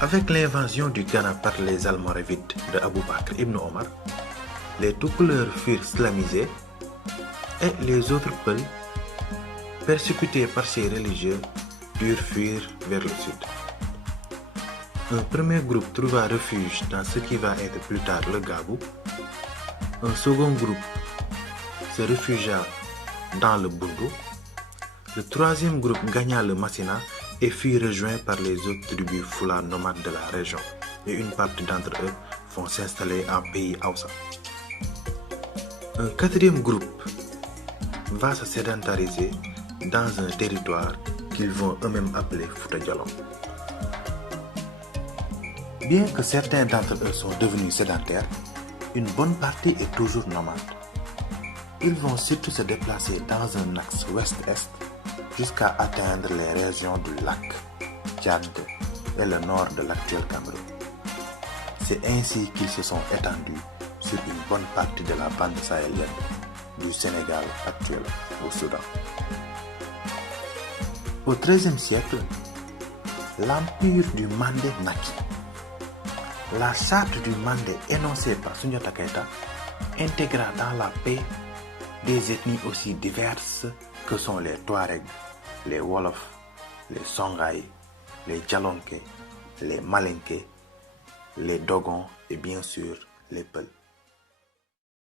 Avec l'invasion du Ghana par les Almoravides de Abou Bakr ibn Omar, les Toucouleurs furent islamisés et les autres peuples, persécutés par ces religieux, durent fuir vers le sud. Un premier groupe trouva refuge dans ce qui va être plus tard le Gabou. Un second groupe se réfugia dans le Bundu. Le troisième groupe gagna le Massina et fut rejoint par les autres tribus Fula nomades de la région. Et une partie d'entre eux vont s'installer en pays Hausa. Un quatrième groupe va se sédentariser dans un territoire qu'ils vont eux-mêmes appeler Fouta Djallon. Bien que certains d'entre eux sont devenus sédentaires, une bonne partie est toujours nomade. Ils vont surtout se déplacer dans un axe ouest-est jusqu'à atteindre les régions du lac Tchad et le nord de l'actuel Cameroun. C'est ainsi qu'ils se sont étendus sur une bonne partie de la bande sahélienne du Sénégal actuel au Soudan. Au XIIIe siècle, l'empire du Mandé naquit. La charte du Mandé énoncée par Soundiata Keita intégra dans la paix des ethnies aussi diverses que sont les Touaregs, les Wolofs, les Songhai, les Djalonké, les Malinké, les Dogons et bien sûr les Peuls.